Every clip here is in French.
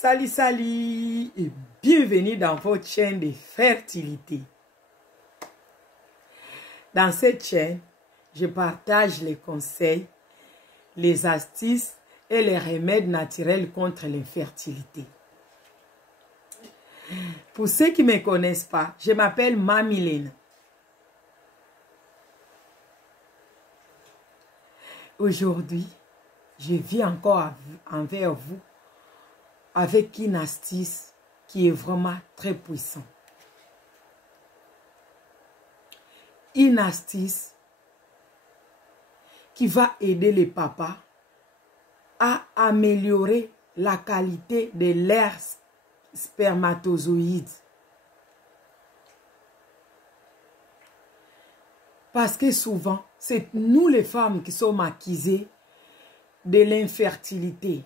Salut, salut et bienvenue dans votre chaîne de fertilité. Dans cette chaîne, je partage les conseils, les astuces et les remèdes naturels contre l'infertilité. Pour ceux qui ne me connaissent pas, je m'appelle Mamilène. Aujourd'hui, je viens encore envers vous avec une astuce qui est vraiment très puissante. Une astuce qui va aider les papas à améliorer la qualité de leurs spermatozoïdes. Parce que souvent, c'est nous les femmes qui sommes accusées de l'infertilité.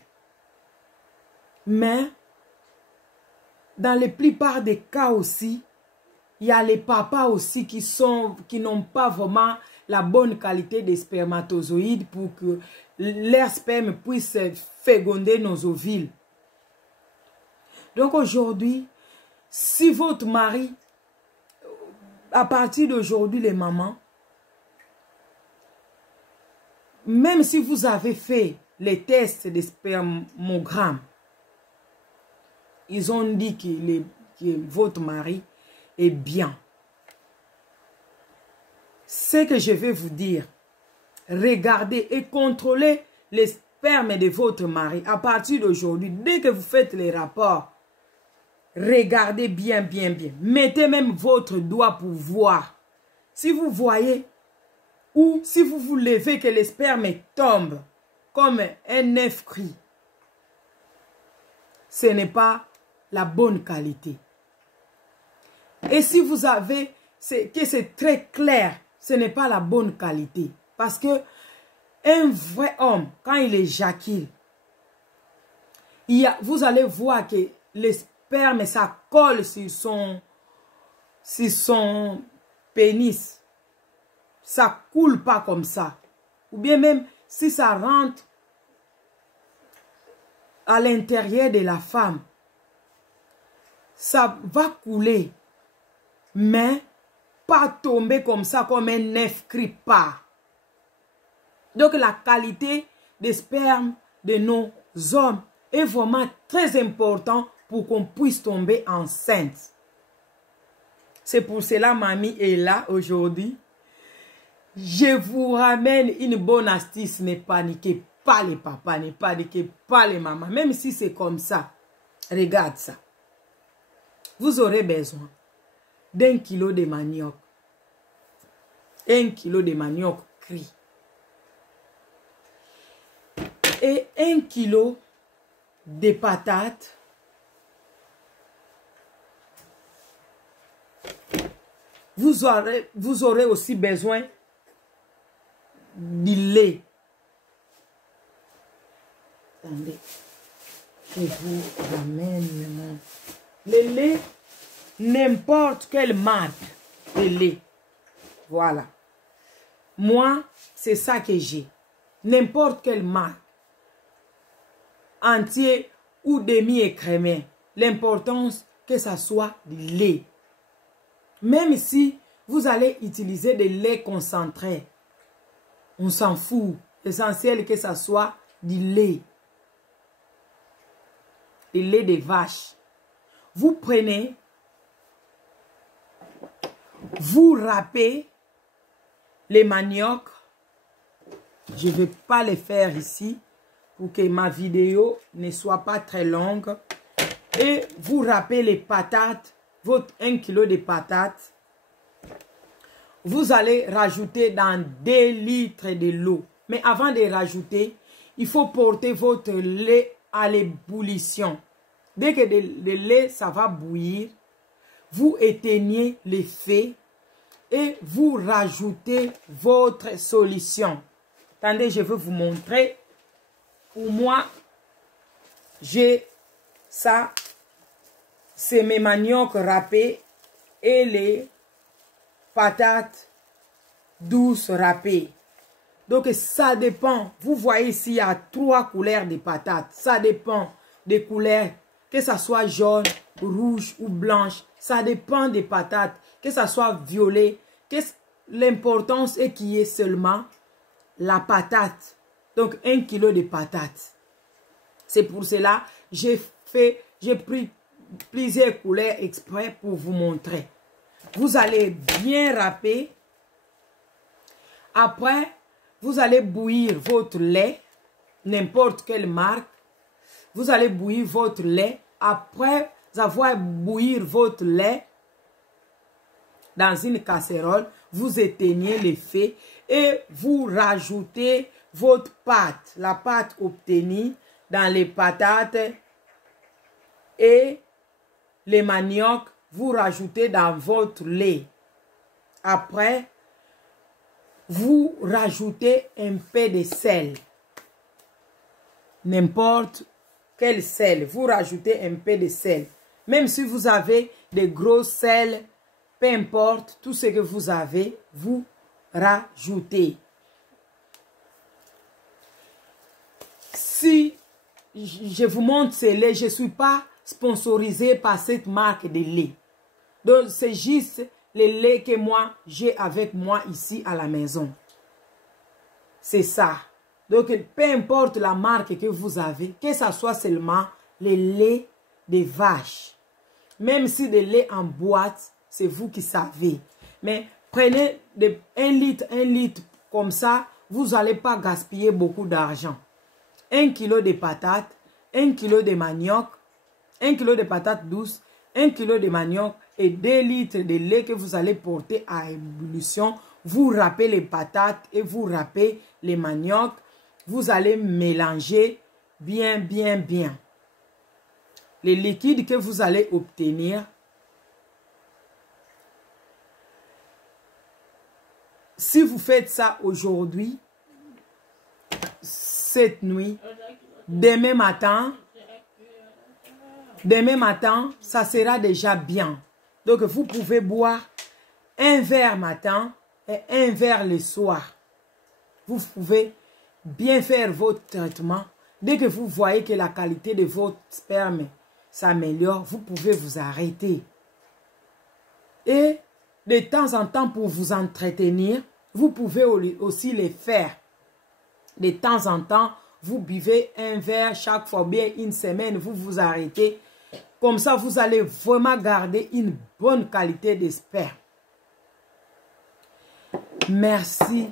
Mais, dans la plupart des cas aussi, il y a les papas aussi qui n'ont pas vraiment la bonne qualité des spermatozoïdes pour que leur sperme puisse féconder nos ovules. Donc aujourd'hui, si votre mari, à partir d'aujourd'hui les mamans, même si vous avez fait les tests de spermogramme, ils ont dit que votre mari est bien. Ce que je vais vous dire, regardez et contrôlez les spermes de votre mari. À partir d'aujourd'hui, dès que vous faites les rapports, regardez bien, bien, bien. Mettez même votre doigt pour voir. Si vous voyez ou si vous vous levez que les spermes tombent comme un œuf cuit, ce n'est pas la bonne qualité. Et si vous avez que c'est très clair, ce n'est pas la bonne qualité. Parce que un vrai homme, quand il éjacule, vous allez voir que les spermes, ça colle sur son pénis. Ça coule pas comme ça. Ou bien même si ça rentre à l'intérieur de la femme, ça va couler, mais pas tomber comme ça, comme un œuf cuit pas. Donc la qualité des spermes de nos hommes est vraiment très importante pour qu'on puisse tomber enceinte. C'est pour cela mamie est là aujourd'hui. Je vous ramène une bonne astuce. Ne paniquez pas les papas, ne paniquez pas les mamans. Même si c'est comme ça, regarde ça. Vous aurez besoin d'1 kilo de manioc. 1 kilo de manioc cuit. Et 1 kilo de patates. Vous aurez aussi besoin du lait. Attendez, je vous ramène le lait, n'importe quelle marque de lait. Voilà. Moi, c'est ça que j'ai. N'importe quelle marque. Entier ou demi-écrémé. L'importance que ça soit du lait. Même si vous allez utiliser des laits concentrés, on s'en fout. L'essentiel que ça soit du lait. Du lait de vache. Vous prenez, vous râpez les maniocs. Je ne vais pas les faire ici pour que ma vidéo ne soit pas très longue. Et vous râpez les patates, votre 1 kilo de patates. Vous allez rajouter dans 2 litres de l'eau. Mais avant de rajouter, il faut porter votre lait à l'ébullition. Dès que le lait, ça va bouillir, vous éteignez le feu et vous rajoutez votre solution. Attendez, je vais vous montrer. Pour moi, j'ai ça. C'est mes maniocs râpés et les patates douces râpées. Donc, ça dépend. Vous voyez ici, il y a 3 couleurs de patates. Ça dépend des couleurs que ça soit jaune, rouge ou blanche. Ça dépend des patates. Que ça soit violet. L'importance est qu'il y ait seulement la patate. Donc 1 kg de patates. C'est pour cela j'ai pris plusieurs couleurs exprès pour vous montrer. Vous allez bien râper. Après, vous allez bouillir votre lait, n'importe quelle marque. Vous allez bouillir votre lait. Après avoir bouilli votre lait dans une casserole, vous éteignez le feu et vous rajoutez votre pâte, la pâte obtenue dans les patates et les maniocs, vous rajoutez dans votre lait. Après, vous rajoutez un peu de sel. N'importe quel sel, vous rajoutez un peu de sel. Même si vous avez des gros sels, peu importe, tout ce que vous avez, vous rajoutez. Si je vous montre ce lait, je ne suis pas sponsorisé par cette marque de lait. Donc, c'est juste le lait que moi, j'ai avec moi ici à la maison. C'est ça. Donc, peu importe la marque que vous avez, que ce soit seulement le lait de vache. Même si le lait en boîte, c'est vous qui savez. Mais prenez 1 litre comme ça, vous n'allez pas gaspiller beaucoup d'argent. 1 kg de patates, 1 kg de manioc, 1 kg de patates douces, 1 kg de manioc et 2 litres de lait que vous allez porter à ébullition. Vous râpez les patates et vous râpez les maniocs. Vous allez mélanger bien. Les liquides que vous allez obtenir, si vous faites ça aujourd'hui, cette nuit, demain matin, ça sera déjà bien. Donc, vous pouvez boire un verre matin et un verre le soir. Vous pouvez bien faire votre traitement. Dès que vous voyez que la qualité de votre sperme s'améliore, vous pouvez vous arrêter. Et de temps en temps, pour vous entretenir, vous pouvez aussi les faire. De temps en temps, vous buvez un verre chaque fois, bien une semaine, vous vous arrêtez. Comme ça, vous allez vraiment garder une bonne qualité de sperme. Merci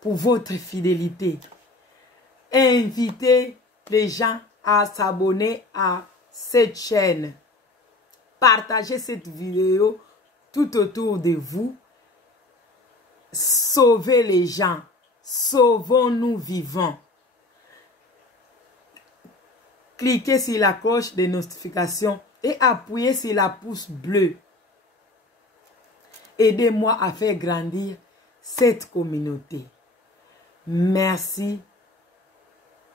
pour votre fidélité. Invitez les gens à s'abonner à cette chaîne. Partagez cette vidéo tout autour de vous. Sauvez les gens. Sauvons-nous vivants. Cliquez sur la cloche de notification et appuyez sur la pouce bleue. Aidez-moi à faire grandir cette communauté. Merci.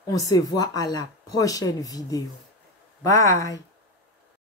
On se voit à la prochaine vidéo. Bye.